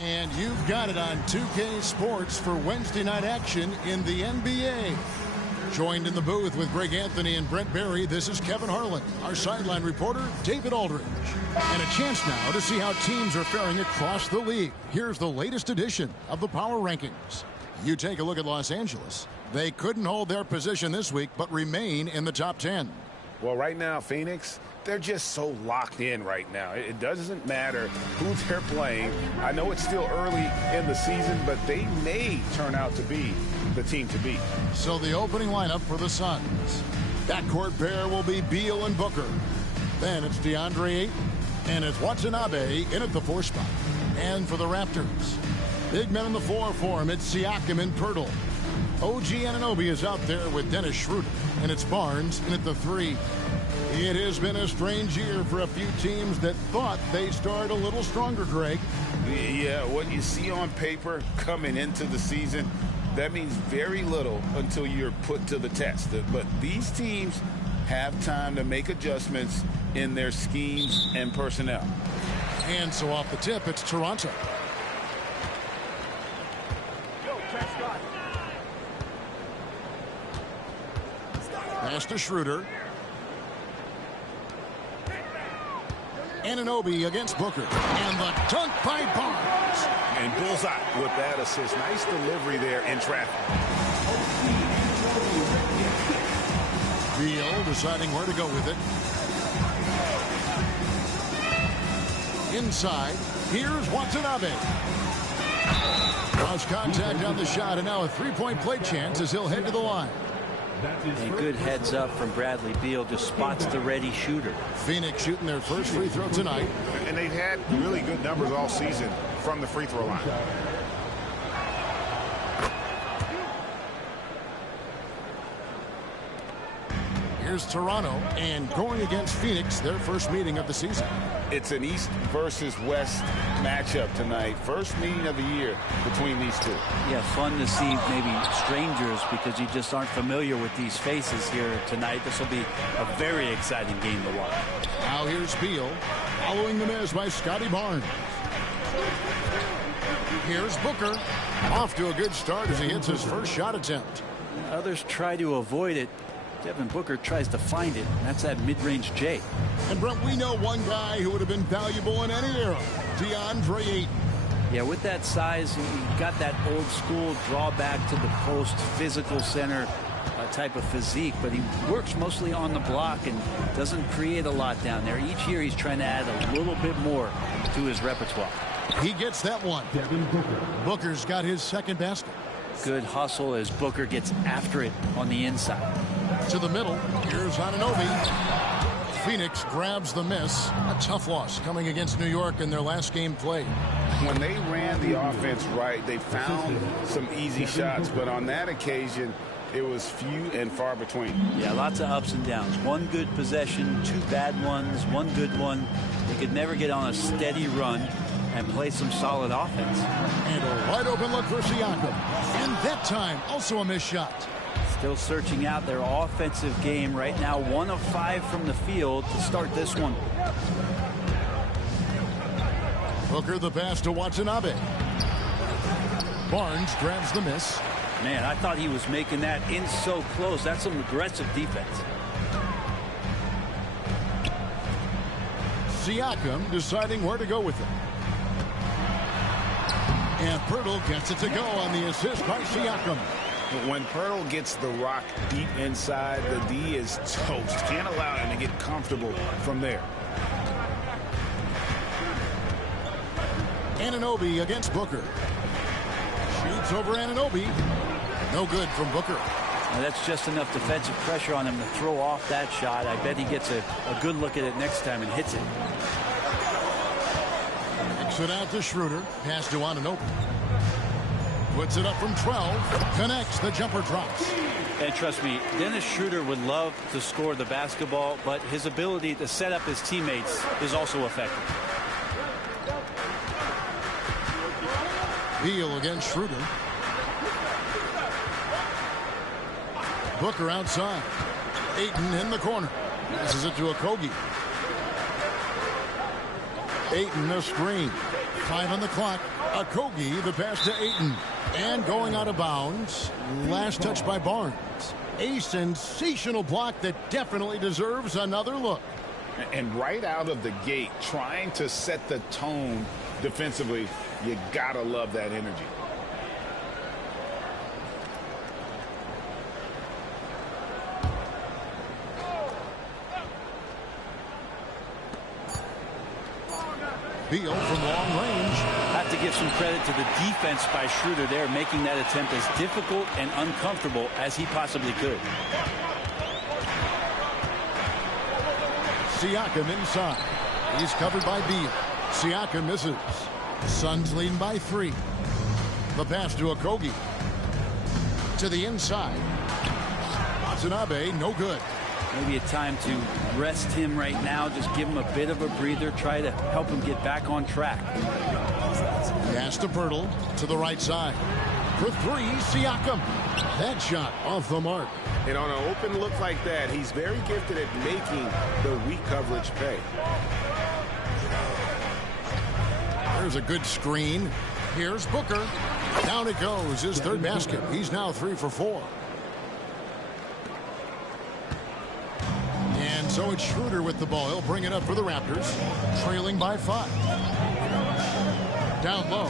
And you've got it on 2K Sports for Wednesday night action in the NBA. Joined in the booth with Greg Anthony and Brent Barry, this is Kevin Harlan, our sideline reporter, David Aldridge. And a chance now to see how teams are faring across the league. Here's the latest edition of the Power Rankings. You take a look at Los Angeles. They couldn't hold their position this week, but remain in the top 10. Well, right now, Phoenix, they're just so locked in right now. It doesn't matter who they're playing. I know it's still early in the season, but they may turn out to be the team to beat. So the opening lineup for the Suns. Backcourt pair will be Beal and Booker. Then it's DeAndre Ayton, and it's Watanabe in at the 4 spot. And for the Raptors, big men in the 4 for him, it's Siakam and Pirtle. OG Anunoby is out there with Dennis Schroeder, and it's Barnes in at the 3. It has been a strange year for a few teams that thought they started a little stronger, Greg. Yeah, what you see on paper coming into the season, that means very little until you're put to the test. But these teams have time to make adjustments in their schemes and personnel. And so off the tip, it's Toronto. Pass to Schroeder. Anunoby against Booker. And the dunk by Barnes. And bullseye with that assist. Nice delivery there in traffic. Beal deciding where to go with it. Inside, here's Watanabe. Lost contact on the shot, and now a three-point play chance as he'll head to the line. A good heads up from Bradley Beal, just spots the ready shooter. Phoenix shooting their first free throw tonight. And they've had really good numbers all season from the free throw line. Here's Toronto, and going against Phoenix, their first meeting of the season. It's an East versus West matchup tonight. First meeting of the year between these two. Yeah, fun to see maybe strangers because you just aren't familiar with these faces here tonight. This will be a very exciting game to watch. Now here's Beal, following the miss by Scotty Barnes. Here's Booker, off to a good start as he hits his first shot attempt. Others try to avoid it. Devin Booker tries to find it. That's that mid-range J. And Brent, we know one guy who would have been valuable in any era, DeAndre Ayton. Yeah, with that size, he got that old school drawback to the post, physical center type of physique, but he works mostly on the block and doesn't create a lot down there. Each year he's trying to add a little bit more to his repertoire. He gets that one. Devin Booker. Booker's got his second basket. Good hustle as Booker gets after it on the inside. To the middle, here's Anunoby. Phoenix grabs the miss. A tough loss coming against New York in their last game played. When they ran the offense right, they found some easy shots, but on that occasion, it was few and far between. Yeah, lots of ups and downs. One good possession, 2 bad ones, 1 good one. They could never get on a steady run and play some solid offense. And a wide open look for Siakam. And that time, also a missed shot. Still searching out their offensive game right now. 1 of 5 from the field to start this one. Booker the pass to Watanabe. Barnes grabs the miss. Man, I thought he was making that in so close. That's some aggressive defense. Siakam deciding where to go with it. And Pirtle gets it to go on the assist by Siakam. When Pirtle gets the rock deep inside, the D is toast. Can't allow him to get comfortable from there. Anunoby against Booker. Shoots over Anunoby. No good from Booker. Now that's just enough defensive pressure on him to throw off that shot. I bet he gets a good look at it next time and hits it. Kicks it out to Schroeder. Pass to Anunoby. Puts it up from 12. Connects. The jumper drops. And trust me, Dennis Schroeder would love to score the basketball, but his ability to set up his teammates is also effective. Beal against Schroeder. Booker outside. Ayton in the corner. Passes it to Okogie. Ayton a screen. 5 on the clock. Okogie, the pass to Ayton. And going out of bounds. Last touch by Barnes. A sensational block that definitely deserves another look. And right out of the gate, trying to set the tone defensively, you gotta love that energy. Beal from long range. Have to give some credit to the defense by Schroeder there, making that attempt as difficult and uncomfortable as he possibly could. Siakam inside. He's covered by Beal. Siakam misses. Suns leading by 3. The pass to Okogie. To the inside. Watanabe, no good. Maybe a time to rest him right now. Just give him a bit of a breather. Try to help him get back on track. Pass to Pirtle to the right side. For 3, Siakam. That shot off the mark. And on an open look like that, he's very gifted at making the weak coverage pay. There's a good screen. Here's Booker. Down it goes. His third basket. He's now 3 for 4. And so it's Schroeder with the ball. He'll bring it up for the Raptors. Trailing by 5. Down low.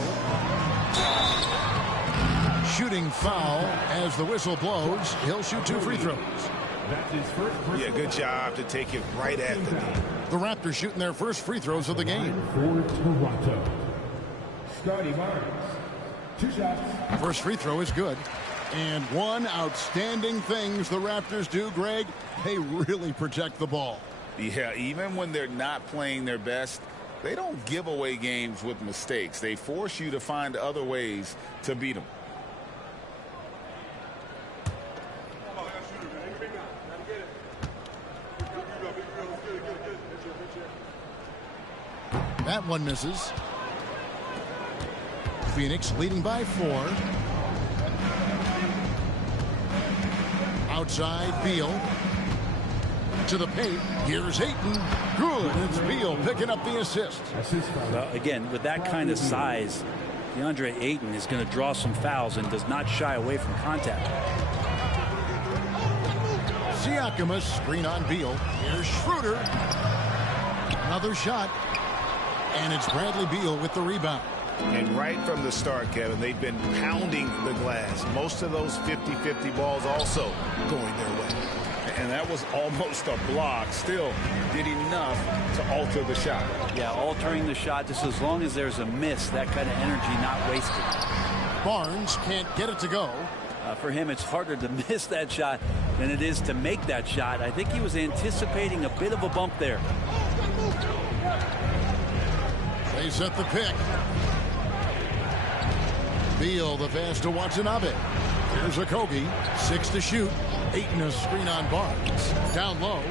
Shooting foul as the whistle blows. He'll shoot 2 free throws. Yeah, good job to take it right at the knee. The Raptors shooting their first free throws of the game. For Toronto, Scotty Barnes, 2 shots. First free throw is good. And one outstanding things the Raptors do, Greg, they really protect the ball. Yeah, even when they're not playing their best, they don't give away games with mistakes. They force you to find other ways to beat them. That one misses. Phoenix leading by 4. Outside, Beal. To the paint. Here's Ayton. Good. It's Beal picking up the assist. Well, again, with that kind of size, DeAndre Ayton is going to draw some fouls and does not shy away from contact. Siakam, a screen on Beal. Here's Schroeder. Another shot. And it's Bradley Beal with the rebound. And right from the start, Kevin, they've been pounding the glass. Most of those 50-50 balls also going their way. And that was almost a block. Still did enough to alter the shot. Yeah, altering the shot, just as long as there's a miss, that kind of energy not wasted. Barnes can't get it to go. For him, it's harder to miss that shot than it is to make that shot. I think he was anticipating a bit of a bump there. They set the pick. Beal, the pass to Watanabe. Here's Okogie. 6 to shoot. Ayton, a screen on Barnes. Down low.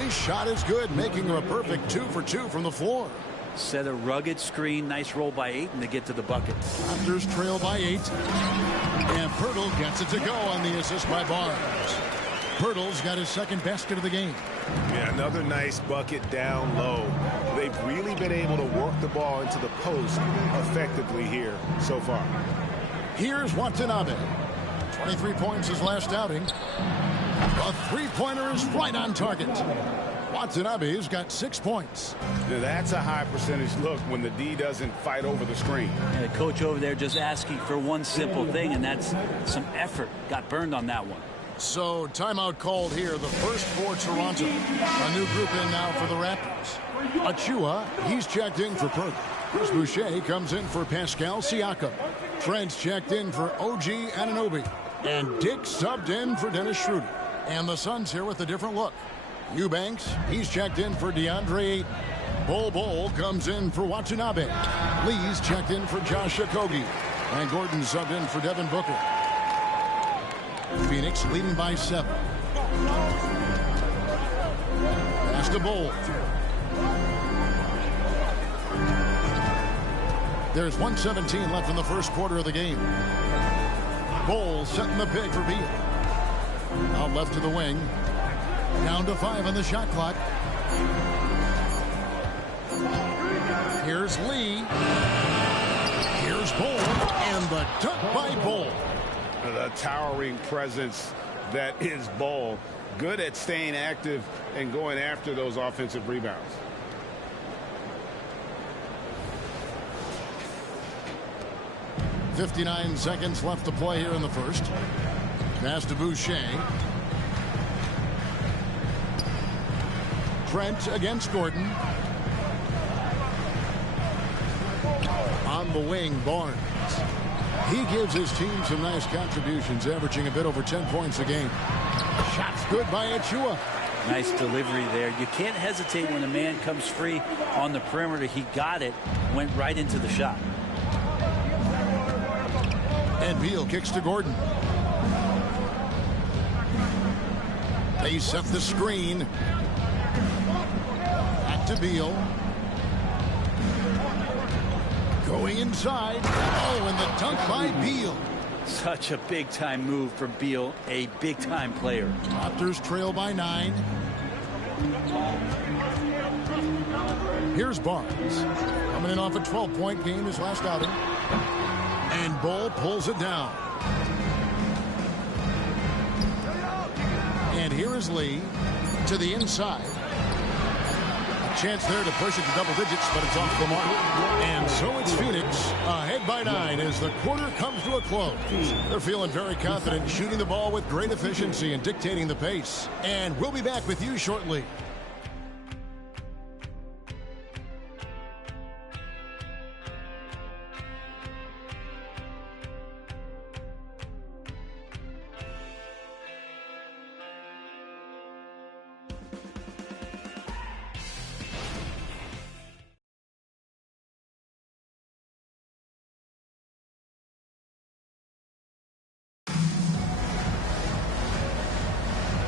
His shot is good, making him a perfect 2 for 2 from the floor. Set a rugged screen. Nice roll by Ayton to get to the bucket. Raptors trail by 8. And Pirtle gets it to go on the assist by Barnes. Pirtle's got his second basket of the game. Yeah, another nice bucket down low. They've really been able to work the ball into the post effectively here so far. Here's Watanabe. 23 points his last outing. A three-pointer is right on target. Watanabe's got 6 points. Now that's a high percentage look when the D doesn't fight over the screen. And the coach over there just asking for one simple thing, and that's some effort. Got burned on that one. So timeout called here, the first for Toronto. A new group in now for the Raptors. Achua, he's checked in for Perk. Chris Boucher comes in for Pascal Siakam. Fred's checked in for OG Anunoby. And Dick subbed in for Dennis Schroeder. And the Suns here with a different look. Eubanks, he's checked in for DeAndre Ayton. Bol comes in for Watanabe. Lee's checked in for Josh Okogie. And Gordon subbed in for Devin Booker. Phoenix leading by 7. Pass to Bol. There's 1:17 left in the first quarter of the game. Bol setting the pick for Beal. Out left to the wing. Down to 5 on the shot clock. Here's Lee. Here's Bull, and the dunk by Bull. The towering presence that is Bull. Good at staying active and going after those offensive rebounds. .59 seconds left to play here in the first. Pass to Boucher. Trent against Gordon. On the wing, Barnes. He gives his team some nice contributions, averaging a bit over 10 points a game. Shots good by Achua. Nice delivery there. You can't hesitate when a man comes free on the perimeter. He got it, went right into the shot. And Beal kicks to Gordon. They set the screen. Back to Beal. Going inside. Oh, and the dunk by Beal. Such a big-time move for Beal, a big-time player. Raptors trail by 9. Here's Barnes. Coming in off a 12-point game his last outing. And Bull pulls it down. And here is Lee to the inside. A chance there to push it to double digits, but it's off the mark. And so it's Phoenix ahead by 9 as the quarter comes to a close. They're feeling very confident, shooting the ball with great efficiency and dictating the pace. And we'll be back with you shortly.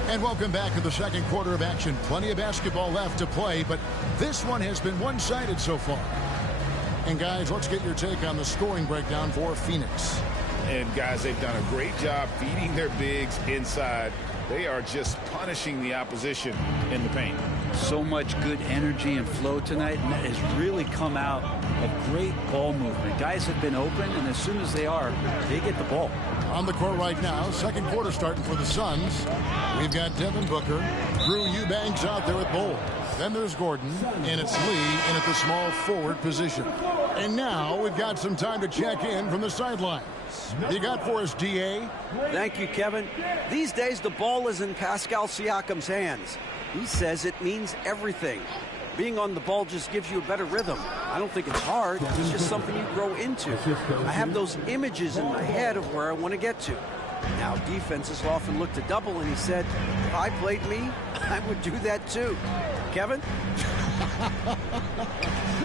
And welcome back to the second quarter of action. Plenty of basketball left to play, but this one has been one-sided so far. And guys, let's get your take on the scoring breakdown for Phoenix. And guys, they've done a great job feeding their bigs inside. They are just punishing the opposition in the paint. So much good energy and flow tonight, and that has really come out of great ball movement. Guys have been open, and as soon as they are, they get the ball. On the court right now, second quarter starting for the Suns. We've got Devin Booker, Drew Eubanks out there at Bull. Then there's Gordon, and it's Lee in at the small forward position. And now we've got some time to check in from the sidelines. You got for us, D.A.? Thank you, Kevin. These days, the ball is in Pascal Siakam's hands. He says it means everything. Being on the ball just gives you a better rhythm. I don't think it's hard. It's just something you grow into. I have those images in my head of where I want to get to. Now, defenses often look to double, and he said, if I played me, I would do that too. Kevin?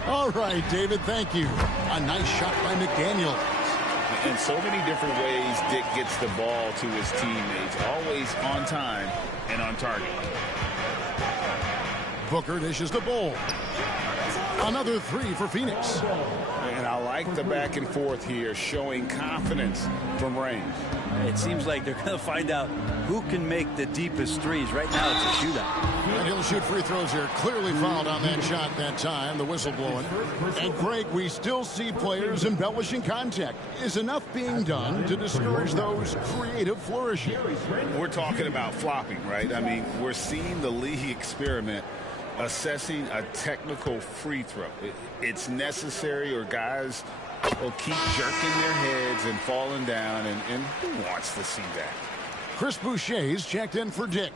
All right, David, thank you. A nice shot by McDaniel. In so many different ways, Dick gets the ball to his teammates, always on time and on target. Booker dishes the Bull. Another three for Phoenix. And I like the back and forth here, showing confidence from range. It seems like they're going to find out who can make the deepest threes. Right now, it's a shootout. And he'll shoot free throws here. Clearly fouled on that shot that time. The whistle blowing. And Greg, we still see players embellishing contact. Is enough being done to discourage those creative flourishes? We're talking about flopping, right? I mean, we're seeing the league experiment assessing a technical free throw. It's necessary, or guys will keep jerking their heads and falling down, and who wants to see that? Chris Boucher's checked in for Dick.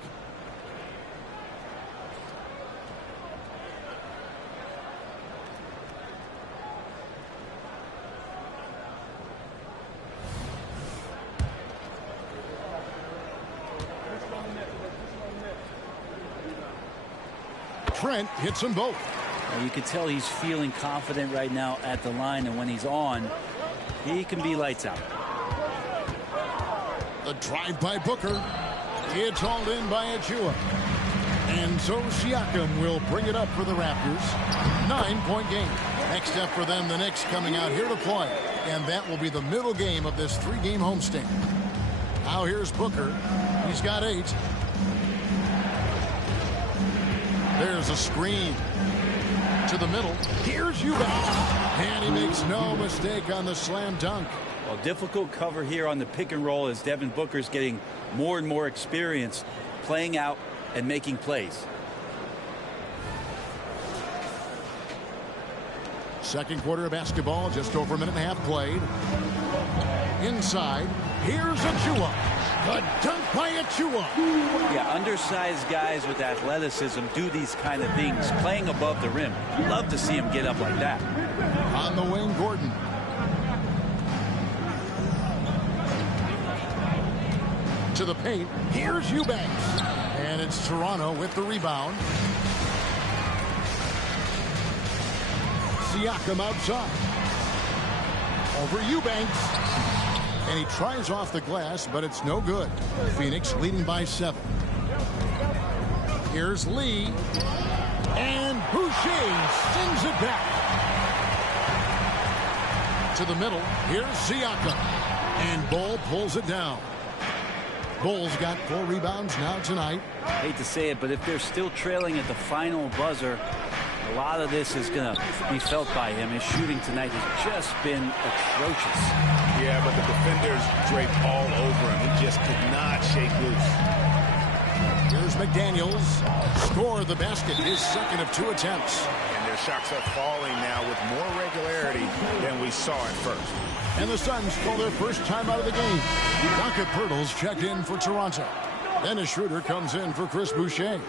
Trent hits them both. You can tell he's feeling confident right now at the line, and when he's on, he can be lights out. The drive by Booker. It's hauled in by Achua. And so Siakam will bring it up for the Raptors. 9-point game. Next up for them, the Knicks coming out here to play. And that will be the middle game of this three-game homestand. Now here's Booker. He's got 8. There's a screen. To the middle. Here's Eubanks. And he makes no mistake on the slam dunk. Well, difficult cover here on the pick and roll as Devin Booker's getting more and more experience playing out and making plays. Second quarter of basketball, just over a minute and a half played. Inside, here's Achua. The dunk by Achua. Yeah, undersized guys with athleticism do these kind of things, playing above the rim. Love to see him get up like that. On the wing, Gordon. To the paint, here's Eubanks. And it's Toronto with the rebound. Siakam outside. Over Eubanks. And he tries off the glass, but it's no good. Phoenix leading by 7. Here's Lee. And Boucher sends it back. To the middle. Here's Siakam. And Bull pulls it down. Bull's got 4 rebounds now tonight. I hate to say it, but if they're still trailing at the final buzzer, a lot of this is going to be felt by him. His shooting tonight has just been atrocious. Yeah, but the defenders draped all over him. He just could not shake loose. Here's McDaniels. Score the basket, his second of 2 attempts. And their shots are falling now with more regularity than we saw at first. And the Suns call their first time out of the game. Docket Pirtle's checked in for Toronto. Dennis Schroeder comes in for Chris Boucher.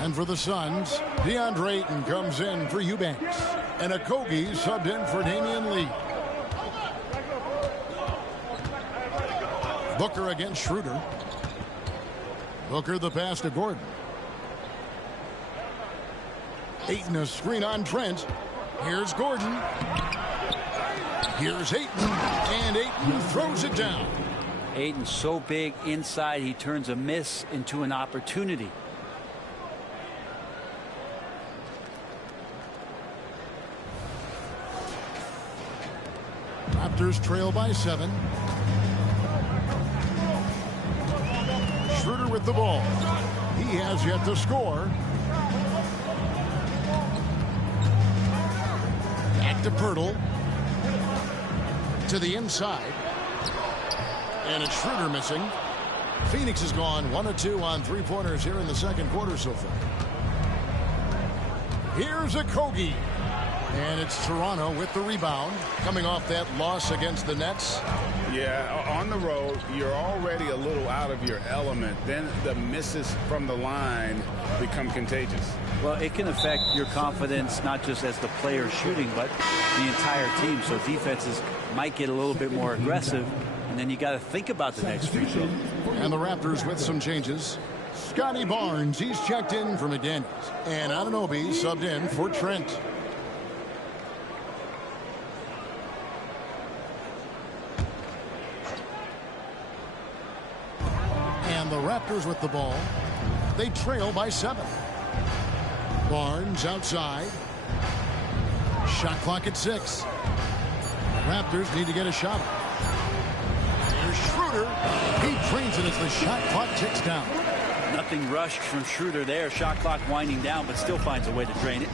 And for the Suns, DeAndre Ayton comes in for Eubanks. And Okogie subbed in for Damian Lee. Booker against Schroeder. Booker the pass to Gordon. Ayton a screen on Trent. Here's Gordon. Here's Ayton. And Ayton throws it down. Ayton's so big inside, he turns a miss into an opportunity. Raptors trail by 7. Schroeder with the ball. He has yet to score. Back to Pirtle. To the inside. And it's Schroeder missing. Phoenix has gone 1 of 2 on 3-pointers here in the second quarter so far. Here's Okogie. And it's Toronto with the rebound, coming off that loss against the Nets. Yeah, on the road, you're already a little out of your element. Then the misses from the line become contagious. Well, it can affect your confidence, not just as the player shooting, but the entire team. So defenses might get a little bit more aggressive, and then you got to think about the next free throw. And the Raptors with some changes. Scotty Barnes, he's checked in for McDaniels. And Anunoby subbed in for Trent. And the Raptors with the ball. They trail by 7. Barnes outside. Shot clock at 6. Raptors need to get a shot. Here's Schroeder. He drains it as the shot clock ticks down. Nothing rushed from Schroeder there. Shot clock winding down, but still finds a way to drain it.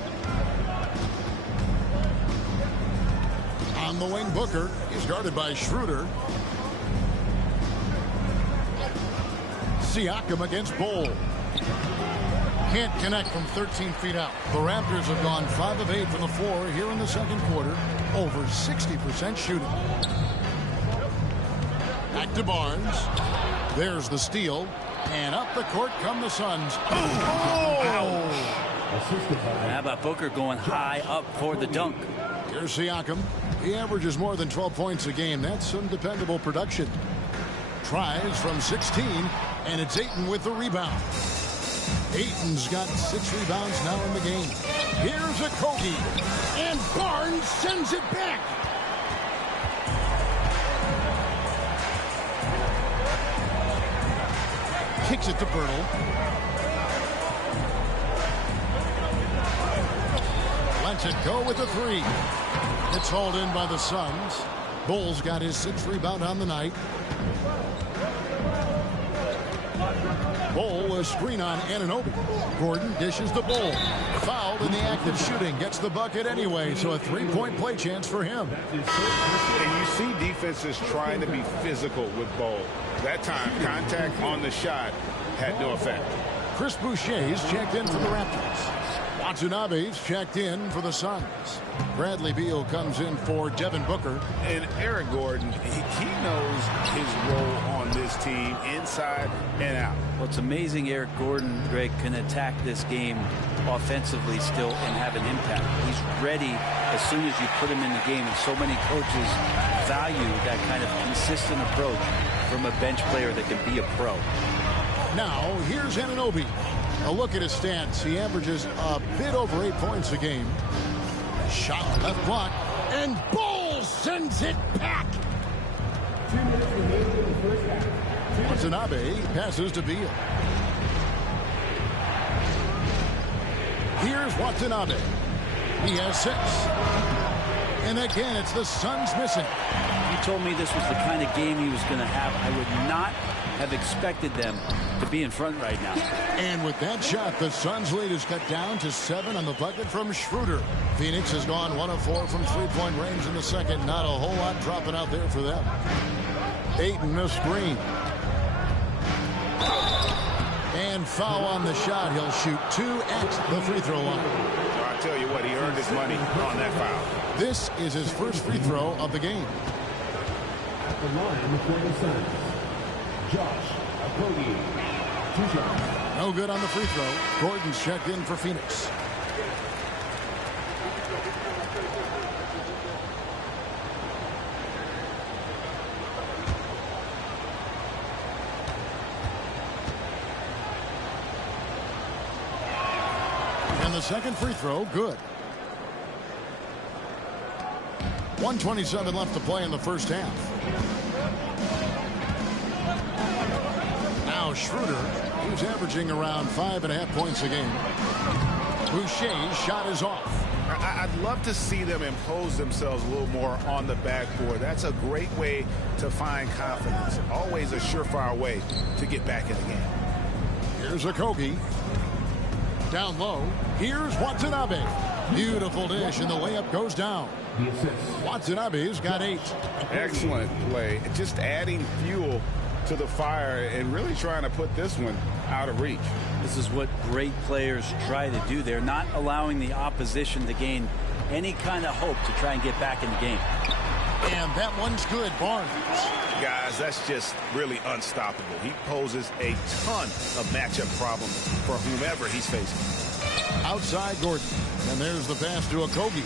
On the wing, Booker. He's guarded by Schroeder. Siakam against Bull. Can't connect from 13 feet out. The Raptors have gone 5 of 8 from the floor here in the second quarter. Over 60% shooting. Back to Barnes. There's the steal. And up the court come the Suns. Oh! How about Booker going high up for the dunk? Here's Siakam. He averages more than 12 points a game. That's some dependable production. Tries from 16, and it's Ayton with the rebound. Ayton's got 6 rebounds now in the game. Here's Okogie, and Barnes sends it back. Kicks it to Pirtle. Lets it go with the 3. It's hauled in by the Suns. Bull's got his 6th rebound on the night. Bowl a screen on Anunoby. Gordon dishes the Bowl. Fouled in the act of shooting. Gets the bucket anyway, so a three-point play chance for him. And you see defenses trying to be physical with Bowl. That time, contact on the shot had no effect. Chris Boucher's checked in for the Raptors. Watanabe's checked in for the Suns. Bradley Beal comes in for Devin Booker. And Eric Gordon, he knows his role on this team inside and out. Well, it's amazing Eric Gordon, Greg, can attack this game offensively still and have an impact. He's ready as soon as you put him in the game, and so many coaches value that kind of consistent approach from a bench player that can be a pro. Now, here's Anunoby. A look at his stats. He averages a bit over 8 points a game. Shot left block, and Bull sends it back. 2 minutes remaining in the first half. Watanabe passes to Beal. Here's Watanabe. He has 6. And again, it's the Suns missing. He told me this was the kind of game he was going to have. I would not have expected them to be in front right now. And with that shot, the Suns' lead is cut down to 7 on the bucket from Schroeder. Phoenix has gone 1 of 4 from three-point range in the second. Not a whole lot dropping out there for them. Ayton a screen. And foul on the shot. He'll shoot 2 at the free throw line. So I tell you what, he earned his money on that foul. This is his first free throw of the game. At the line for the Suns, Josh Okogie. 2 shots. No good on the free throw. Gordon's checked in for Phoenix. And the second free throw, good. 1:27 left to play in the first half. Now Schroeder, who's averaging around 5.5 points a game. Boucher's shot is off. I'd love to see them impose themselves a little more on the backboard. That's a great way to find confidence. Always a surefire way to get back in the game. Here's Okogie. Down low. Here's Watanabe. Beautiful dish, and the layup goes down. The assist. Watanabe's got 8. Excellent play. Just adding fuel to the fire and really trying to put this one out of reach. This is what great players try to do. They're not allowing the opposition to gain any kind of hope to try and get back in the game. And that one's good, Barnes. Guys, that's just really unstoppable. He poses a ton of matchup problems for whomever he's facing. Outside Gordon. And there's the pass to Okogie.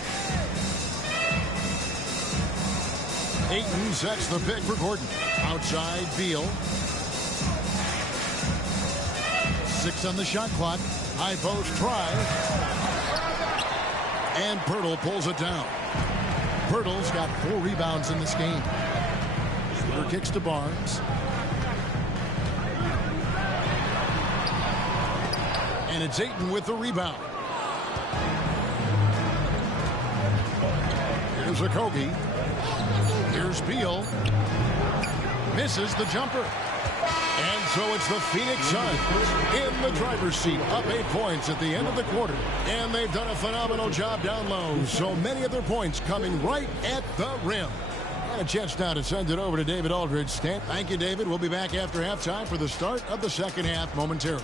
Ayton sets the pick for Gordon. Outside Beal. 6 on the shot clock. High post try. And Pirtle pulls it down. Pirtle's got 4 rebounds in this game. Schroeder kicks to Barnes. And it's Ayton with the rebound. Here's Okogie. Here's Beal. Misses the jumper. And so it's the Phoenix Suns in the driver's seat, up 8 points at the end of the quarter. And they've done a phenomenal job down low. So many of their points coming right at the rim. And a chance now to send it over to David Aldridge. Thank you, David. We'll be back after halftime for the start of the second half momentarily.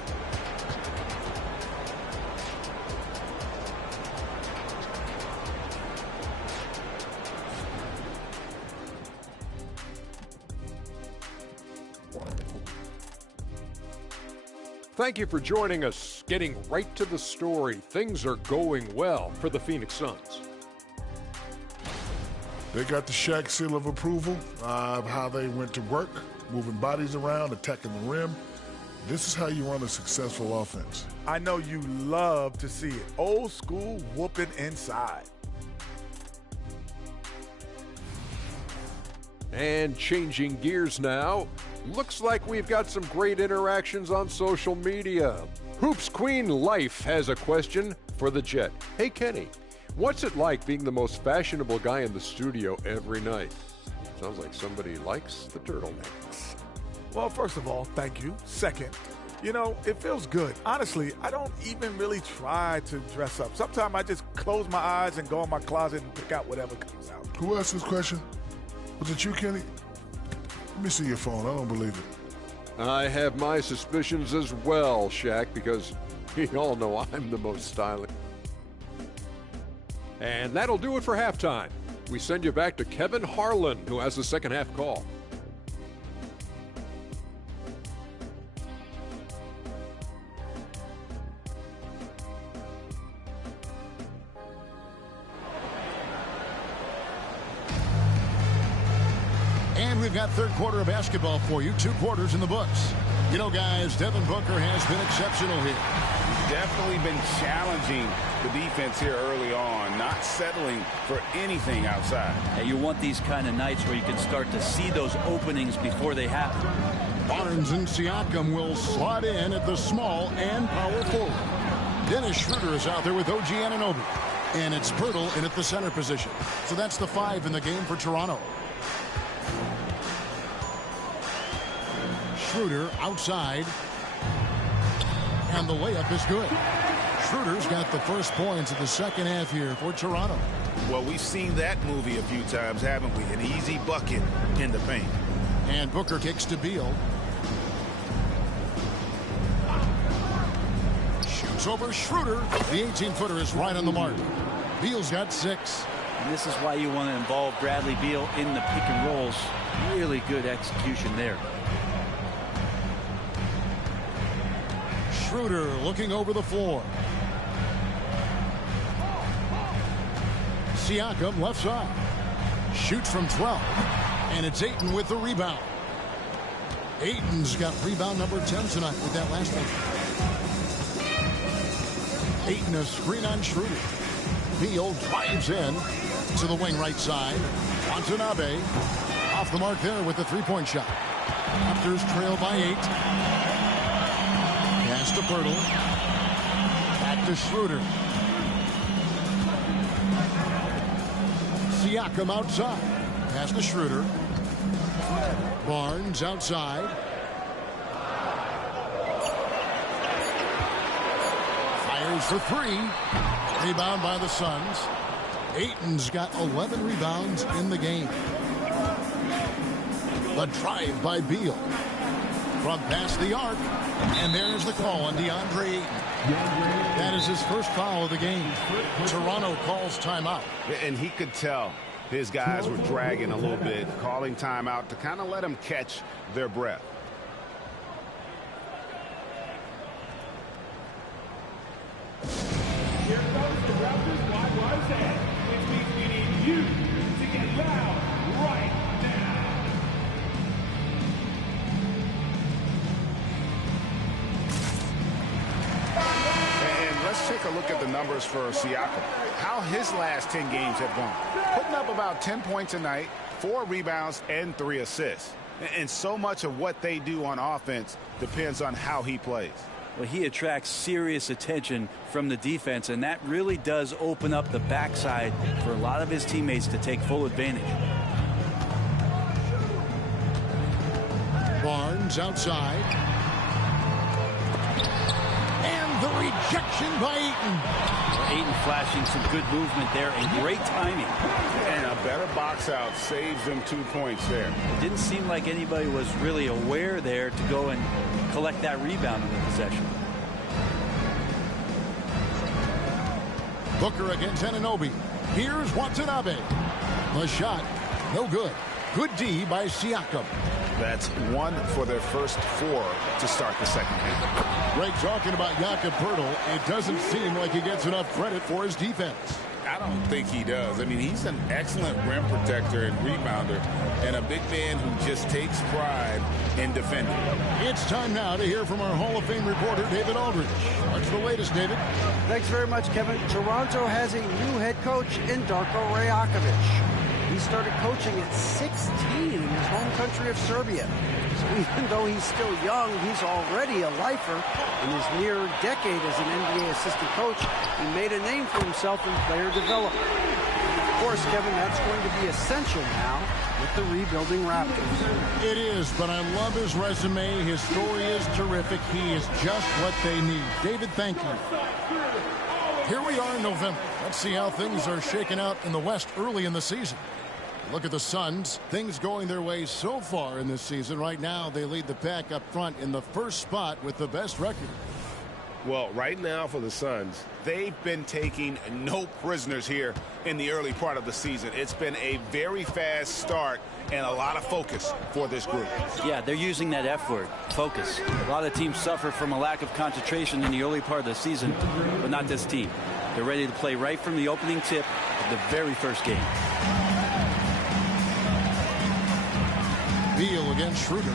Thank you for joining us. Getting right to the story, things are going well for the Phoenix Suns. They got the Shaq seal of approval of how they went to work, moving bodies around, attacking the rim. This is how you run a successful offense. I know you love to see it. Old school whooping inside. And changing gears now, looks like we've got some great interactions on social media. Hoops Queen Life has a question for the Jet. Hey, Kenny, what's it like being the most fashionable guy in the studio every night? Sounds like somebody likes the turtlenecks. Well, first of all, thank you. Second, You know, it feels good. Honestly, I don't even really try to dress up. Sometimes I just close my eyes and go in my closet and pick out whatever comes out. Who asked this question? Was it you, Kenny? Let me see your phone. I don't believe it. I have my suspicions as well, Shaq, because we all know I'm the most stylish. And that'll do it for halftime. We send you back to Kevin Harlan, who has the second half call. And we've got third quarter of basketball for you. 2 quarters in the books. You know, guys, Devin Booker has been exceptional here. He's definitely been challenging the defense here early on, not settling for anything outside. And you want these kind of nights where you can start to see those openings before they happen. Barnes and Siakam will slot in at the small and power forward. Dennis Schroeder is out there with OG Anunoby. And it's Pirtle in at the center position. So that's the 5 in the game for Toronto. Schroeder outside. And the layup is good. Schroeder's got the first points of the second half here for Toronto. Well, we've seen that movie a few times, haven't we? An easy bucket in the paint. And Booker kicks to Beal. Shoots over Schroeder. The 18-footer is right on the mark. Beal's got 6. And this is why you want to involve Bradley Beal in the pick and rolls. Really good execution there. Schroeder looking over the floor. Siakam left side. Shoots from 12. And it's Ayton with the rebound. Ayton's got rebound number 10 tonight with that last one. Ayton a screen on Schroeder. Beal drives in to the wing right side. Watanabe off the mark there with the three-point shot. Raptors trail by 8. Pass to Pirtle. Back to Schroeder. Siakam outside. Pass to Schroeder. Barnes outside. Fires for 3. Rebound by the Suns. Ayton's got 11 rebounds in the game. The drive by Beal. From past the arc. And there's the call on DeAndre Ayton. That is his first foul of the game. Toronto calls timeout. And he could tell his guys were dragging a little bit, calling timeout to kind of let them catch their breath. Here comes the Raptors wide set, which means we need you to get loud right now. And let's take a look at the numbers for Siakam. How his last 10 games have gone. Putting up about 10 points a night, 4 rebounds, and 3 assists. And so much of what they do on offense depends on how he plays. Well, he attracts serious attention from the defense, and that really does open up the backside for a lot of his teammates to take full advantage. Barnes outside. And the rejection by Ayton. Ayton flashing some good movement there and great timing. And a better box out saves them 2 points there. It didn't seem like anybody was really aware there to go and collect that rebound in the possession. Booker against Anunoby. Here's Watanabe. The shot, no good. Good D by Siakam. That's 1 for their first 4 to start the second half. Greg talking about Jakob Pirtle. It doesn't seem like he gets enough credit for his defense. I don't think he does. I mean, he's an excellent rim protector and rebounder, and a big man who just takes pride in defending. It's time now to hear from our Hall of Fame reporter, David Aldridge. What's the latest, David? Thanks very much, Kevin. Toronto has a new head coach in Darko Rajakovic. He started coaching at 16 in his home country of Serbia. So even though he's still young, he's already a lifer. In his near decade as an NBA assistant coach, he made a name for himself in player development. course, Kevin, that's going to be essential now with the rebuilding Raptors. It is, but I love his resume. His story is terrific. He is just what they need. David, thank you. Here we are in November. Let's see how things are shaking out in the West early in the season. Look at the Suns. Things going their way so far in this season. Right now, they lead the pack up front in the first spot with the best record. Well, right now for the Suns, they've been taking no prisoners here in the early part of the season. It's been a very fast start and a lot of focus for this group. Yeah, they're using that F word, focus. A lot of teams suffer from a lack of concentration in the early part of the season, but not this team. They're ready to play right from the opening tip of the very first game. Beal against Schroeder.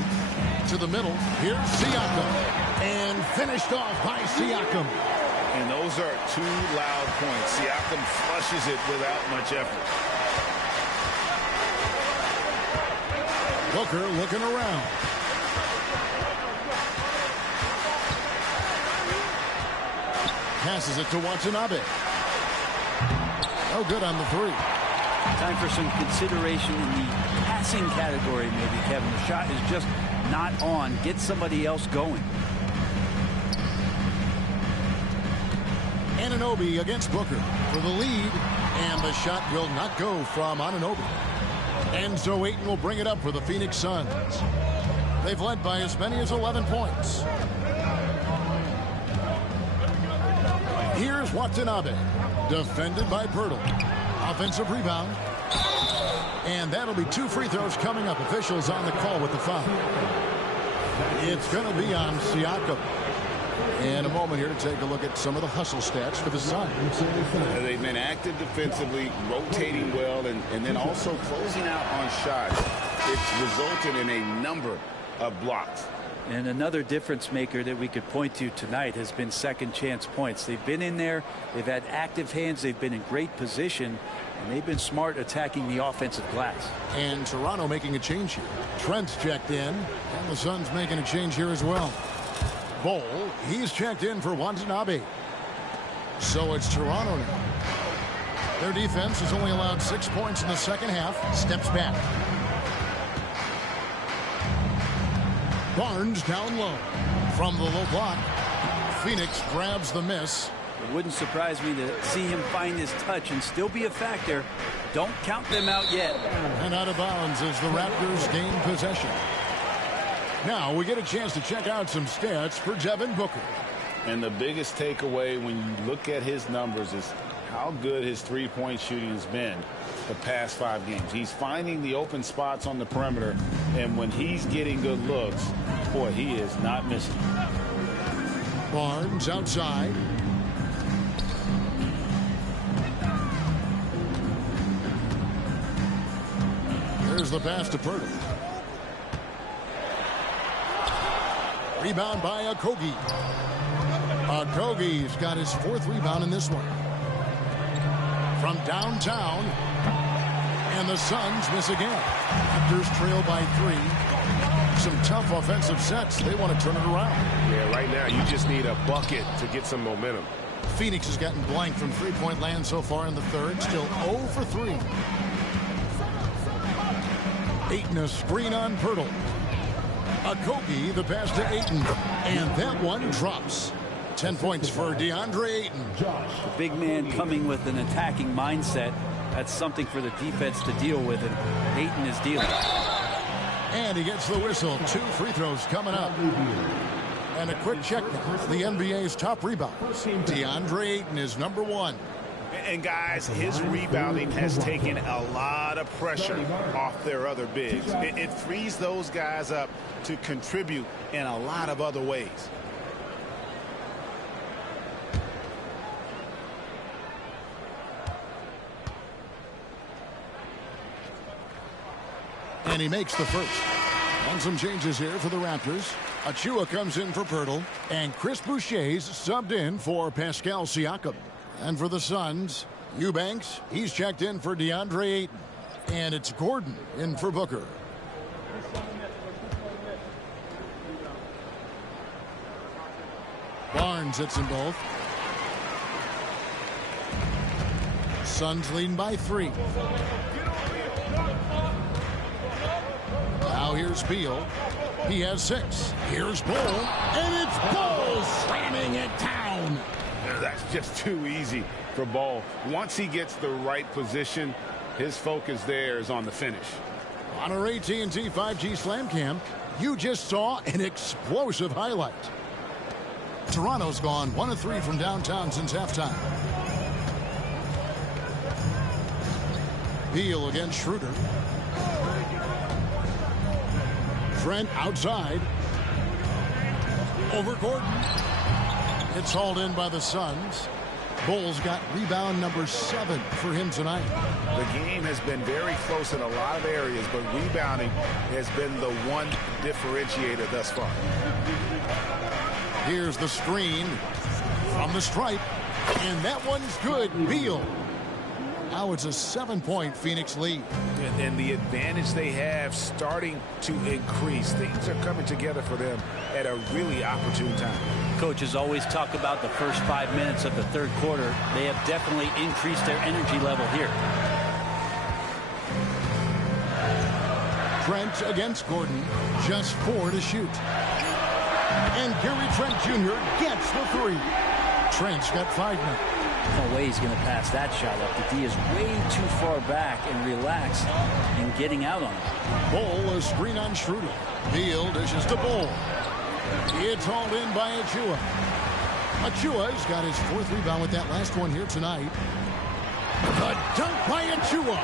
To the middle. Here's Siakam. And finished off by Siakam. And those are two loud points. Siakam flushes it without much effort. Booker looking around. Passes it to Watanabe. No good on the three. Time for some consideration in the passing category, maybe, Kevin. The shot is just not on. Get somebody else going. Anunoby against Booker for the lead, and the shot will not go from Anunoby. And so Ayton will bring it up for the Phoenix Suns. They've led by as many as 11 points. Here's Watanabe, defended by Pirtle. Offensive rebound. And that'll be two free throws coming up. Officials on the call with the foul. It's going to be on Siakam. In a moment here to take a look at some of the hustle stats for the Suns. They've been active defensively, rotating well, and then also closing out on shots. It's resulted in a number of blocks. And another difference maker that we could point to tonight has been second chance points. They've been in there. They've had active hands. They've been in great position. And they've been smart attacking the offensive glass. And Toronto making a change here. Trent's checked in. And the Suns making a change here as well. Bol, he's checked in for Watanabe. So it's Toronto now. Their defense has only allowed 6 points in the second half. Steps back. Barnes down low. From the low block, Phoenix grabs the miss. It wouldn't surprise me to see him find his touch and still be a factor. Don't count them out yet. And out of bounds as the Raptors gain possession. Now we get a chance to check out some stats for Devin Booker. And the biggest takeaway when you look at his numbers is how good his three-point shooting has been the past 5 games. He's finding the open spots on the perimeter, and when he's getting good looks, boy, he is not missing. Barnes outside. There's the pass to Pirtle. Rebound by Okogie. Okogie's got his 4th rebound in this one. From downtown. And the Suns miss again. Raptors trail by 3. Some tough offensive sets. They want to turn it around. Yeah, right now you just need a bucket to get some momentum. Phoenix has gotten blank from three-point land so far in the third. Still 0 for 3. Ayton a screen on Pirtle. Okogie the pass to Ayton. And that one drops. 10 points for DeAndre Ayton. The big man coming with an attacking mindset. That's something for the defense to deal with, and Ayton is dealing. And he gets the whistle. 2 free throws coming up. And a quick check now for the NBA's top rebounders. DeAndre Ayton is number 1. And guys, his rebounding has taken a lot of pressure off their other bigs. It frees those guys up to contribute in a lot of other ways. And he makes the first. And some changes here for the Raptors. Achua comes in for Pirtle. And Chris Boucher's subbed in for Pascal Siakam. And for the Suns, Eubanks, he's checked in for DeAndre Ayton. And it's Gordon in for Booker. Barnes hits them both. Suns leading by 3. Now here's Beal. He has 6. Here's Bull. And it's Bull slamming it down. That's just too easy for Ball. Once he gets the right position, his focus there is on the finish. On our AT&T 5G Slam Cam, you just saw an explosive highlight. Toronto's gone 1 of 3 from downtown since halftime. Beal against Schroeder. Trent outside. Over Gordon. It's hauled in by the Suns. Bulls got rebound number 7 for him tonight. The game has been very close in a lot of areas, but rebounding has been the one differentiator thus far. Here's the screen from the stripe, and that one's good. Beal. Now it's a 7-point Phoenix lead. And the advantage they have starting to increase. Things are coming together for them at a really opportune time. Coaches always talk about the first 5 minutes of the third quarter. They have definitely increased their energy level here. Trent against Gordon, just 4 to shoot. And Gary Trent Jr. gets the 3. Trent's got 5 now. No way he's going to pass that shot up. The D is way too far back and relaxed in getting out on it. Bull, a screen on Schroeder. Beal dishes to Bull. It's hauled in by Achua. Achua's got his 4th rebound with that last one here tonight. The dunk by Achua.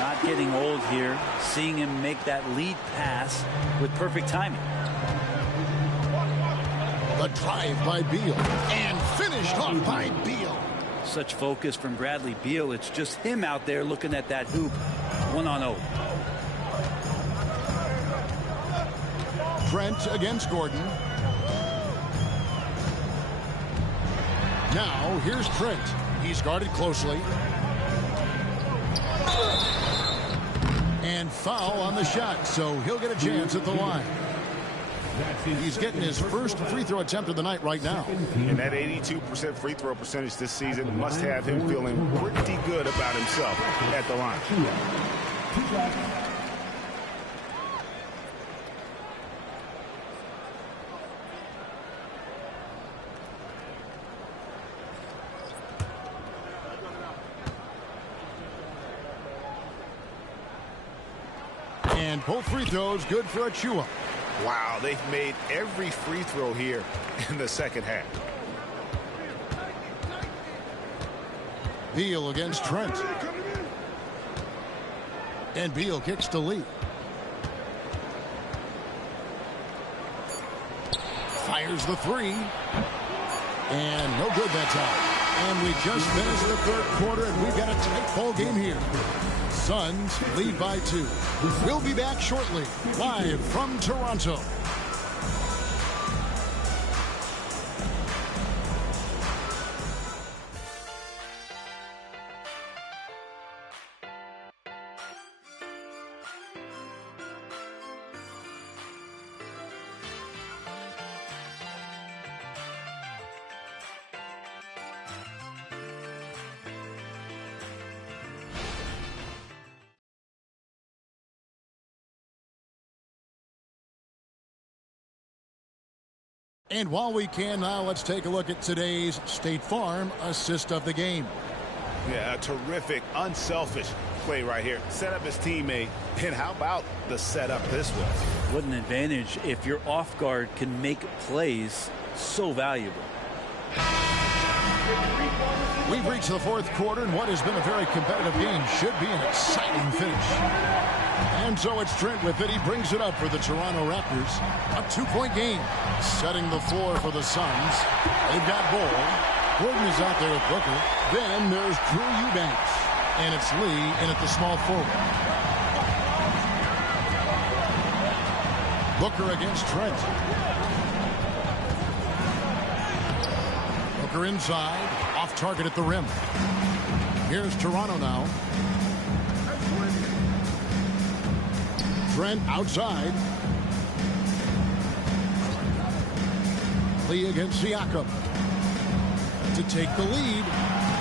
Not getting old here. Seeing him make that lead pass with perfect timing. The drive by Beal. And finished off by Beal. Such focus from Bradley Beal. It's just him out there looking at that hoop. 1-on-0. Trent against Gordon. Now here's Trent. He's guarded closely. And foul on the shot, so he'll get a chance at the line. He's getting his first free throw attempt of the night right now. And that 82% free throw percentage this season must have him feeling pretty good about himself at the line. And both free throws good for Achua. Wow, they've made every free throw here in the second half. Beal against Trent. And Beal kicks to Lee. Fires the 3. And no good that time. And we just finished the third quarter, and we've got a tight ball game here. Suns lead by 2. We'll be back shortly, live from Toronto. And while we can now, let's take a look at today's State Farm assist of the game. Yeah, a terrific, unselfish play right here. Set up his teammate. And how about the setup this was? What an advantage if your off guard can make plays so valuable. We've reached the fourth quarter, and what has been a very competitive game should be an exciting finish. And so it's Trent with it. He brings it up for the Toronto Raptors. A 2-point game. Setting the floor for the Suns. They've got Bull. Gordon is out there with Booker. Then there's Drew Eubanks. And it's Lee in at the small forward. Booker against Trent. Booker inside. Off target at the rim. Here's Toronto now. Trent outside. Lee against Siakam to take the lead,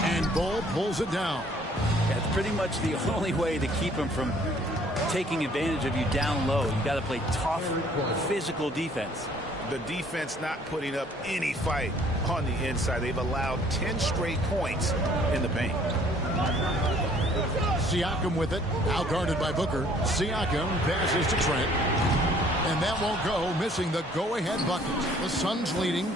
and Bull pulls it down. pretty much the only way to keep him from taking advantage of you down low. You got to play tough, physical defense. The defense not putting up any fight on the inside. They've allowed 10 straight points in the paint. Siakam with it, out guarded by Booker. Siakam passes to Trent. And that won't go, missing the go-ahead bucket. The Suns leading.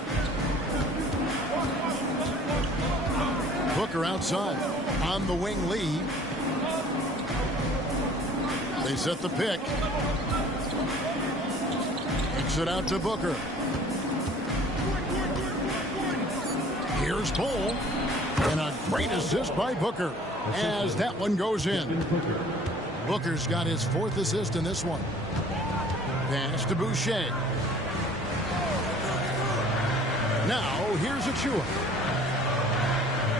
Booker outside. On the wing lead. They set the pick. Kicks it out to Booker. Here's Bull. And a great assist by Booker as that one goes in. Booker's got his 4th assist in this one. Pass to Boucher. Now, here's Achua.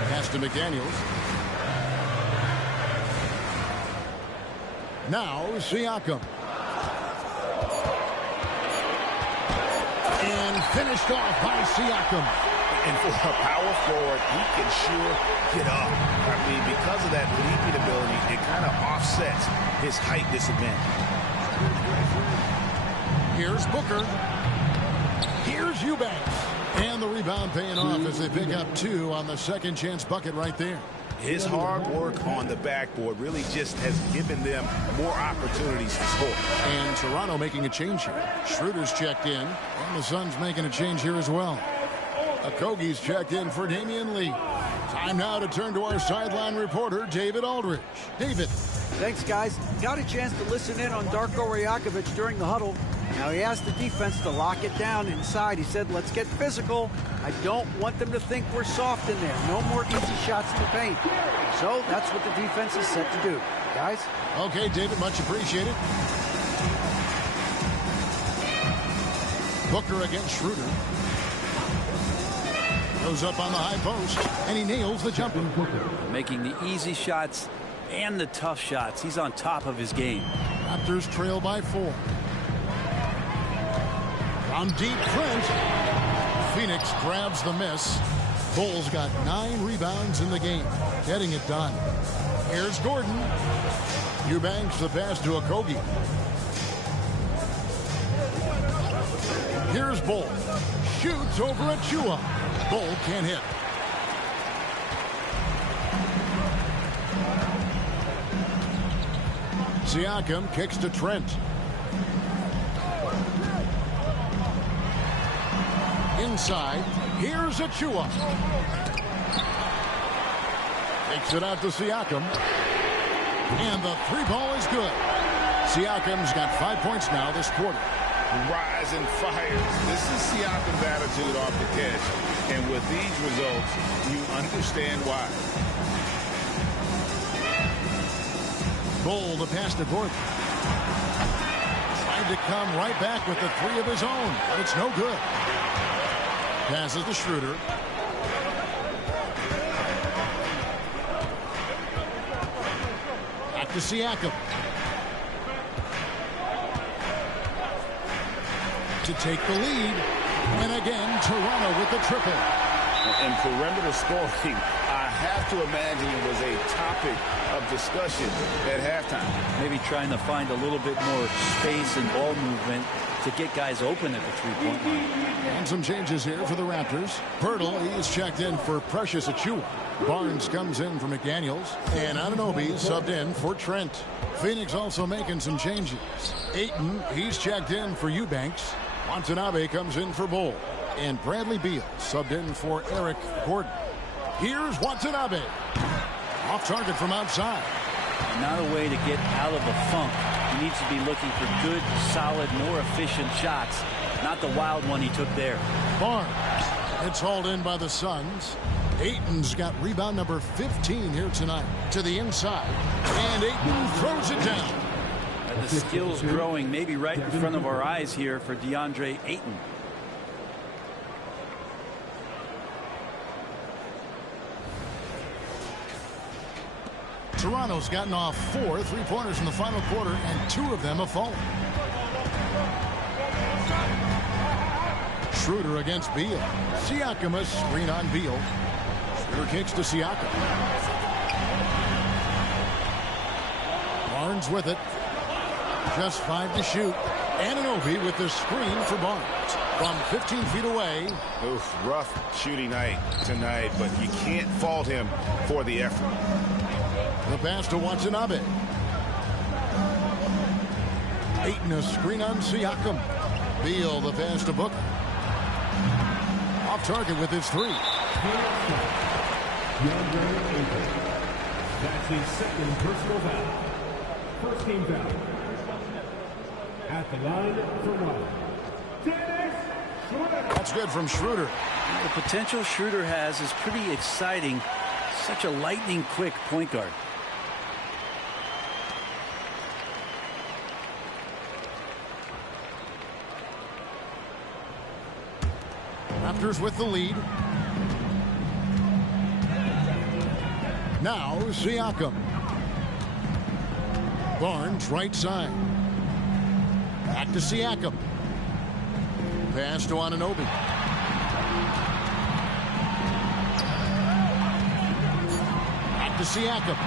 Pass to McDaniels. Now, Siakam. And finished off by Siakam. And for a power forward, he can sure get up. I mean, because of that leaping ability, it kind of offsets his height disadvantage. Here's Booker. Here's Eubanks. And the rebound paying off as they pick up 2 on the second chance bucket right there. His hard work on the backboard really just has given them more opportunities to score. And Toronto making a change here. Schroeder's checked in, and the Suns making a change here as well. Okogie's checked in for Damian Lee. Time now to turn to our sideline reporter, David Aldridge. David. Thanks, guys. Got a chance to listen in on Darko Rajakovic during the huddle. Now he asked the defense to lock it down inside. He said, let's get physical. I don't want them to think we're soft in there. No more easy shots to paint. So that's what the defense is set to do. Guys? Okay, David, much appreciated. Booker against Schroeder. Goes up on the high post, and he nails the jumper. Making the easy shots and the tough shots. He's on top of his game. Raptors trail by 4. From deep, Trent. Phoenix grabs the miss. Bulls got 9 rebounds in the game, getting it done. Here's Gordon. Eubanks the pass to Okogie. Here's Bull. Shoots over Achua. Bull can't hit. Siakam kicks to Trent. Inside, here's Achua. Takes it out to Siakam. And the 3-ball is good. Siakam's got 5 points now this quarter. Rise and fires. This is Siakam's attitude off the catch. And with these results, you understand why. Bull the pass to Gordon. Tried to come right back with the 3 of his own, but it's no good. Passes to Schroeder. Back to Siakam. To take the lead. And again, Toronto with the triple. And perimeter scoring, I have to imagine it was a topic of discussion at halftime. Maybe trying to find a little bit more space and ball movement to get guys open at the 3-point line. And some changes here for the Raptors. Pirtle, he's checked in for Precious Achua. Barnes comes in for McDaniels. And Anunoby subbed in for Trent. Phoenix also making some changes. Ayton, he's checked in for Eubanks. Watanabe comes in for Bull. And Bradley Beal subbed in for Eric Gordon. Here's Watanabe. Off target from outside. Not a way to get out of the funk. He needs to be looking for good, solid, more efficient shots. Not the wild one he took there. Barnes. It's hauled in by the Suns. Ayton's got rebound number 15 here tonight. To the inside. And Ayton throws it down. The skills growing maybe right in front of our eyes here for DeAndre Ayton. Toronto's gotten off 4 3-pointers in the final quarter, and 2 of them have fallen. Schroeder against Beal. Siakam a screen on Beal. Schroeder kicks to Siakam. Barnes with it. Just 5 to shoot. Anunoby with the screen for Barnes. From 15 feet away. Oof, rough shooting night tonight, but you can't fault him for the effort. The pass to Watanabe. Ayton a screen on Siakam. Beal the pass to Booker. Off target with his three. That's his second personal foul. First team foul. At the line for one. That's good from Schroeder. The potential Schroeder has is pretty exciting. Such a lightning quick point guard. Raptors with the lead. Now Siakam. Barnes right side. Back to Siakam. Pass to Anunoby. Back to Siakam.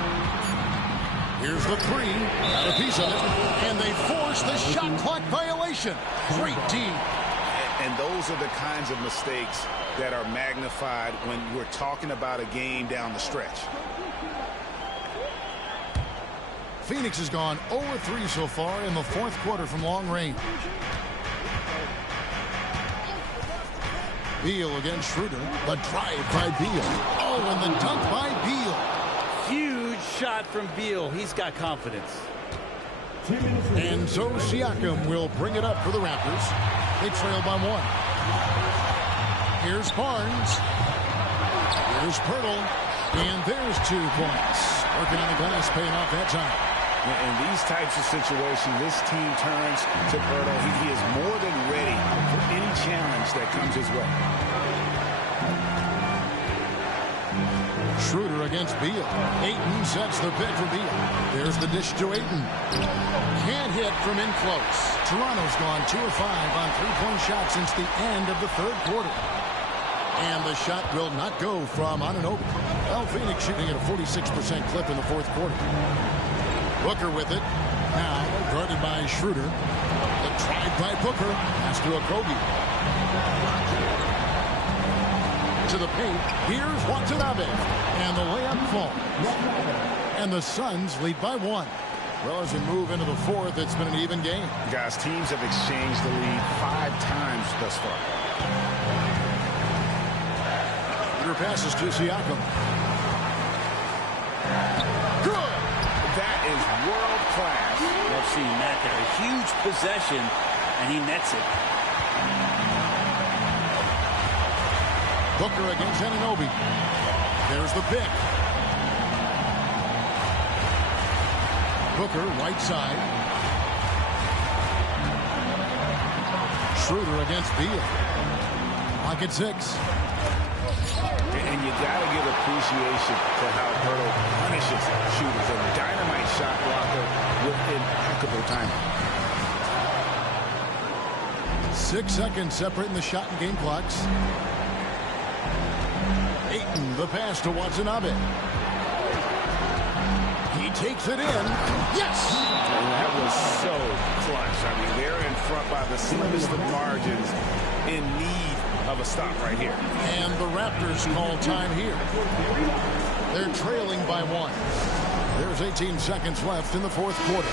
Here's the three. Got a piece of it. And they force the shot clock violation. Great team. And those are the kinds of mistakes that are magnified when we're talking about a game down the stretch. Phoenix has gone 0-3 so far in the fourth quarter from long range. Beal against Schroeder. The drive by Beal. Oh, and the dunk by Beal. Huge shot from Beal. He's got confidence. And so Siakam will bring it up for the Raptors. They trail by one. Here's Barnes. Here's Pirtle. And there's 2 points. Working on the glass, paying off that time. In these types of situations, this team turns to Pirtle. He is more than ready for any challenge that comes his way. Schroeder against Beal. Ayton sets the pick for Beal. There's the dish to Ayton. Can't hit from in close. Toronto's gone 2 of 5 on 3-point shots since the end of the third quarter. And the shot will not go from Anunoby. Well, Phoenix shooting at a 46% clip in the fourth quarter. Booker with it. Now guarded by Schroeder. The drive by Booker. Pass to Okogie. To the paint. Here's Watanabe. And the layup falls. And the Suns lead by 1. Well, as we move into the fourth, it's been an even game. Guys, teams have exchanged the lead 5 times thus far. Schroeder passes to Siakam. Good. That is world class. Love seeing that there. A huge possession, and he nets it. Booker against Anunoby. There's the pick. Booker, right side. Schroeder against Beal. Pocket 6. And you got to give appreciation to how Pirtle punishes shooters. A dynamite shot blocker with impeccable timing. 6 seconds separating the shot and game clocks. Ayton, the pass to Watanabe. He takes it in. Yes! And that was so clutch. I mean, they're in front by the slimmest of margins, in need of a stop right here. And the Raptors call time here. They're trailing by 1. There's 18 seconds left in the fourth quarter.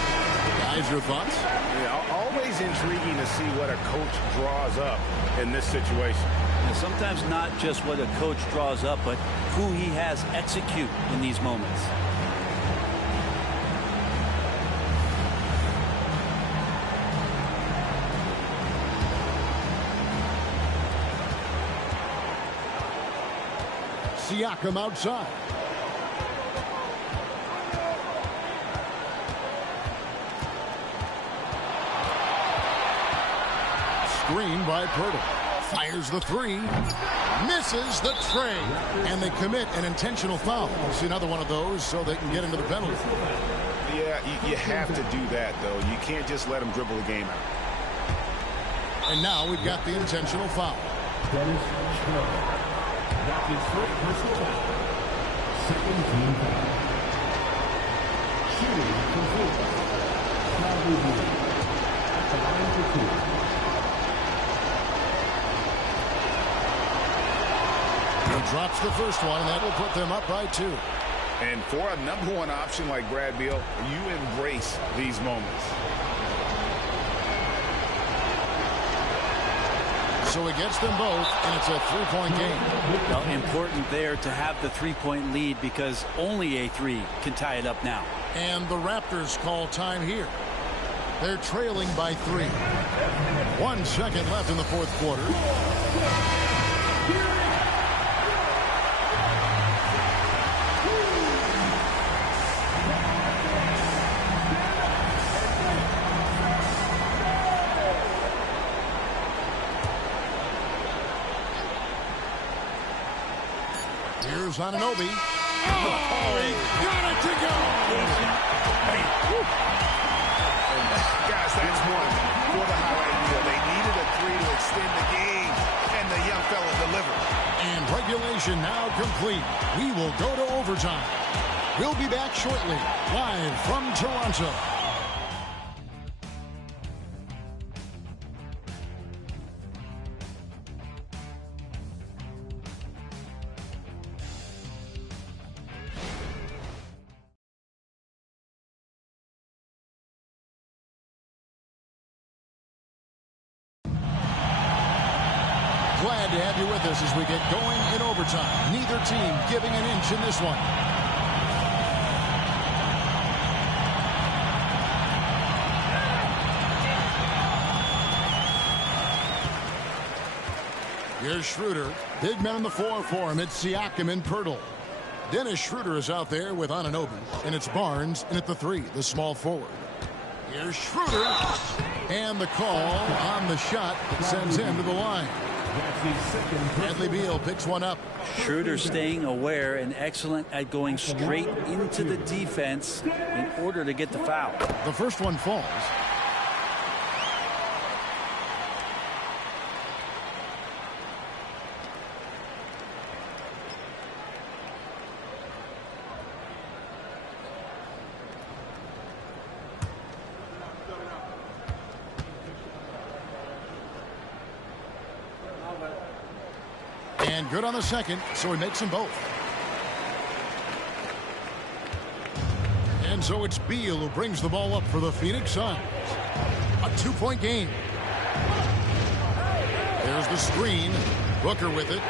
Guys, your thoughts? Yeah, always intriguing to see what a coach draws up in this situation. And sometimes not just what a coach draws up, but who he has execute in these moments. Siakam outside. Screen by Pirtle. Fires the 3. Misses the tray. And they commit an intentional foul. We'll see another one of those so they can get into the penalty. Yeah, you have to do that, though. You can't just let them dribble the game out. And now we've got the intentional foul. Dennis Schroeder. That's his first personal foul. Second team foul. Shooting complete. drops the first one, and that will put them up by 2. And for a number one option like Brad Beal, you embrace these moments. So he gets them both, and it's a 3-point game. Well, important there to have the 3-point lead because only a 3 can tie it up now. And the Raptors call time here. They're trailing by 3. 1 second left in the fourth quarter. Here's Anunoby. Oh, he got it to go. Guys, that's one for the highlight reel. They needed a 3 to extend the game, and the young fella delivered. And regulation now complete. We will go to overtime. We'll be back shortly, live from Toronto. Glad to have you with us as we get going in overtime. Neither team giving an inch in this one. Here's Schroeder. Big men on the floor for him. It's Siakam and Pirtle. Dennis Schroeder is out there with Anunoby. And it's Barnes in at the 3, the small forward. Here's Schroeder. And the call on the shot that sends him to the line. Bradley Beal picks one up. Schroeder staying aware and excellent at going straight into the defense in order to get the foul. The first one falls. And good on the second, so he makes them both. And so it's Beal who brings the ball up for the Phoenix Suns. A 2-point game. There's the screen. Booker with it.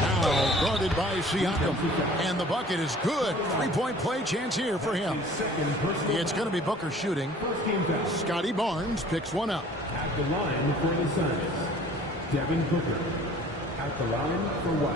Now guarded by Siakam. And the bucket is good. 3-point play chance here for him. It's going to be Booker shooting. Scotty Barnes picks one up. At the line for the Suns, Devin Booker. At the line for what?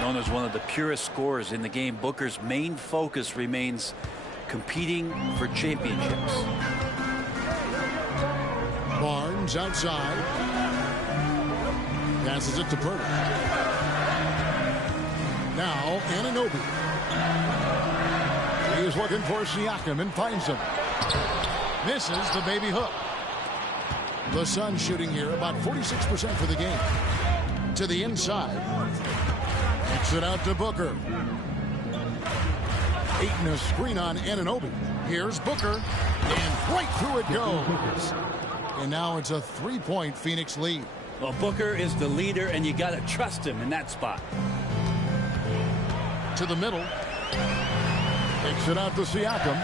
Known as one of the purest scorers in the game, Booker's main focus remains competing for championships. Barnes outside. Passes it to Pirtle. Now Anunoby. He is looking for Siakam and finds him. Misses the baby hook. The Suns shooting here about 46% for the game. To the inside. Kicks it out to Booker. Aiton a screen on Anunoby. Here's Booker. And right through it goes. And now it's a 3-point Phoenix lead. Well, Booker is the leader, and you got to trust him in that spot. To the middle. Kicks it out to Siakam.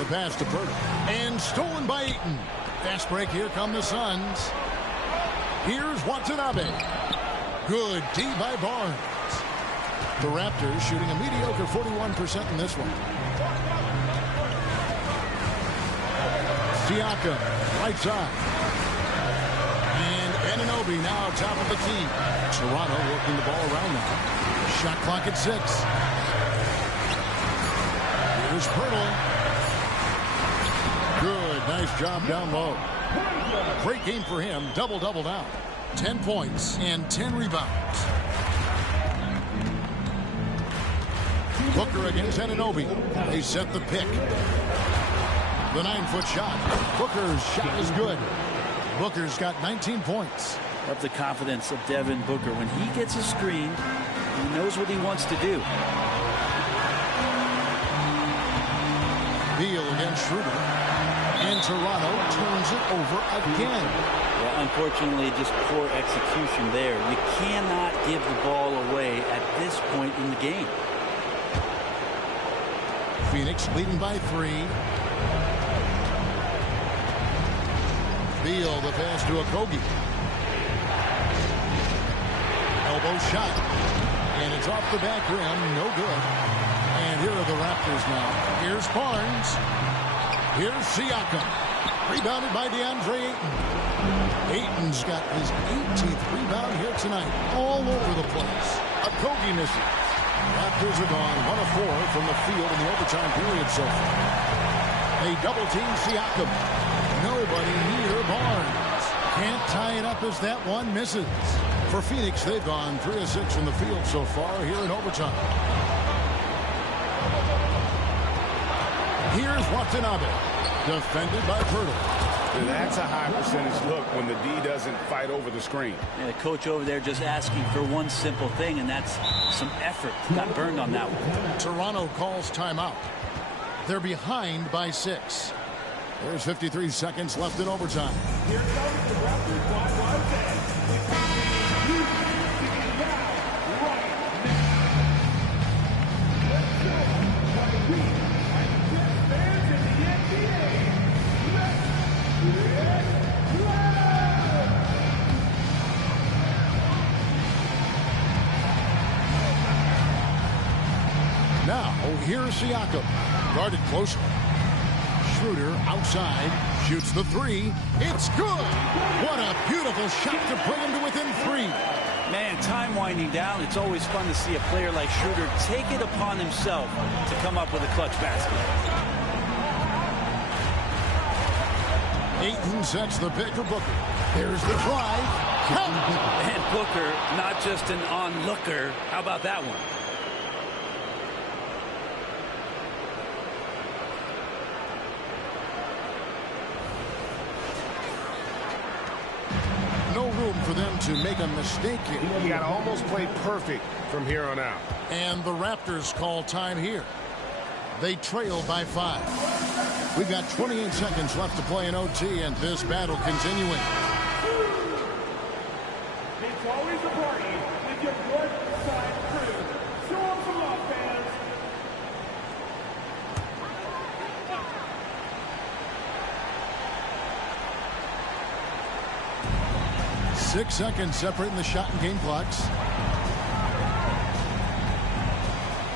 The pass to Pirtle. And stolen by Aiton. Fast break. Here come the Suns. Here's Watanabe. Good D by Barnes. The Raptors shooting a mediocre 41% in this one. Siakam, right side. And Anunoby now top of the key. Toronto working the ball around now. Shot clock at 6. Here's Pirtle. Good, nice job down low. Great game for him, double-double now. 10 points and 10 rebounds. Booker against Anunoby. They set the pick. The 9-foot shot. Booker's shot is good. Booker's got 19 points. Love the confidence of Devin Booker. When he gets a screen, he knows what he wants to do. Beal against Schroeder. And Toronto turns it over again. Yeah, unfortunately, just poor execution there. You cannot give the ball away at this point in the game. Phoenix leading by 3. Beal, the pass to Okogie. Elbow shot. And it's off the back rim. No good. And here are the Raptors now. Here's Barnes. Here's Siakam. Rebounded by DeAndre Ayton. Ayton's got his 18th rebound here tonight. All over the place. Okogie misses. Raptors are gone 1 of 4 from the field in the overtime period so far. They double-team Siakam. Nobody near Barnes. Can't tie it up as that one misses. For Phoenix, they've gone 3 of 6 from the field so far here in overtime. Here's Watanabe, defended by Pirtle. That's a high percentage look when the D doesn't fight over the screen. And the coach over there just asking for one simple thing, and that's some effort. Got burned on that one. Toronto calls timeout. They're behind by 6. There's 53 seconds left in overtime. Here comes the Raptors by 5 Now, here's Siakam. Guarded closely. Schroeder outside. Shoots the 3. It's good. What a beautiful shot to bring him to within 3. Man, time winding down. It's always fun to see a player like Schroeder take it upon himself to come up with a clutch basket. Ayton sets the pick for Booker. There's the drive. And Booker, not just an onlooker. How about that one? No room for them to make a mistake here. You got to almost play perfect from here on out. And the Raptors call time here. They trail by 5. We've got 28 seconds left to play in OT, and this battle continuing. It's always a party with your north side crew. Show them some love, fans. Six seconds separating the shot and game clocks.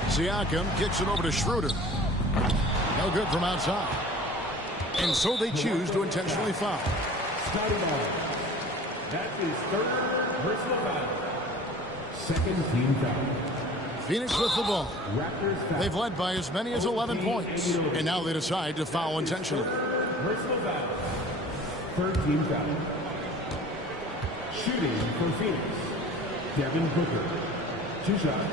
Siakam kicks it over to Schroeder. No good from outside. And so they choose to intentionally foul. Starting ball. That is third personal foul. Second team foul. Phoenix with the ball. Raptors foul. They've led by as many as 11 points. And now they decide to foul intentionally. Personal foul. Third team foul. Shooting for Phoenix. Devin Booker. 2 shots.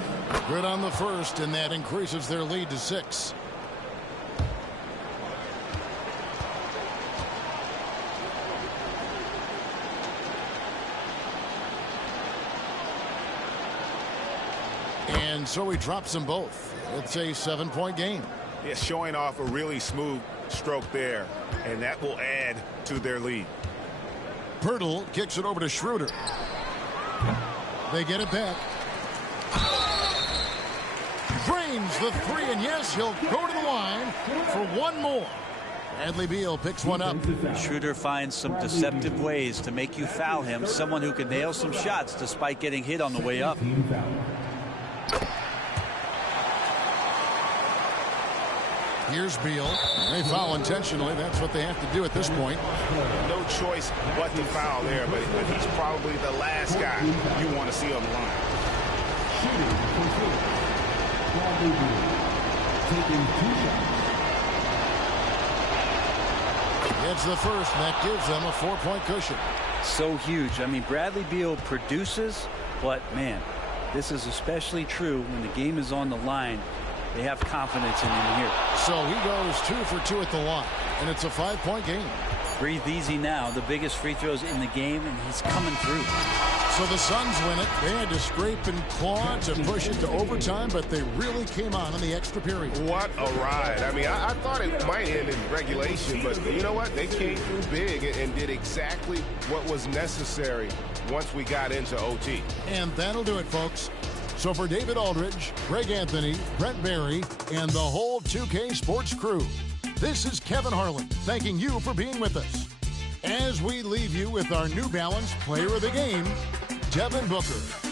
Good on the first, and that increases their lead to 6. And so he drops them both. It's a 7-point game. Yeah, showing off a really smooth stroke there, and that will add to their lead. Pirtle kicks it over to Schroeder. They get it back. Drains the 3, and yes, he'll go to the line for one more. Bradley Beal picks one up. Schroeder finds some deceptive ways to make you foul him. Someone who can nail some shots despite getting hit on the way up. Here's Beal. They foul intentionally. That's what they have to do at this point. No choice but to foul there, but he's probably the last guy you want to see on the line. Shooting for Phoenix. Bradley Beal. Taking 2 shots. It's the first, and that gives them a 4-point cushion. So huge. I mean, Bradley Beal produces, but man, this is especially true when the game is on the line. they have confidence in him here. So he goes 2 for 2 at the line, and it's a 5-point game. Breathe easy now. The biggest free throws in the game, and he's coming through. So the Suns win it. They had to scrape and claw to push it to overtime, but they really came on in the extra period. What a ride. I mean, I thought it might end in regulation, but you know what? They came through big and did exactly what was necessary once we got into OT. And that'll do it, folks. So for David Aldridge, Greg Anthony, Brent Barry, and the whole 2K Sports crew, this is Kevin Harlan thanking you for being with us. As we leave you with our New Balance Player of the Game, Devin Booker.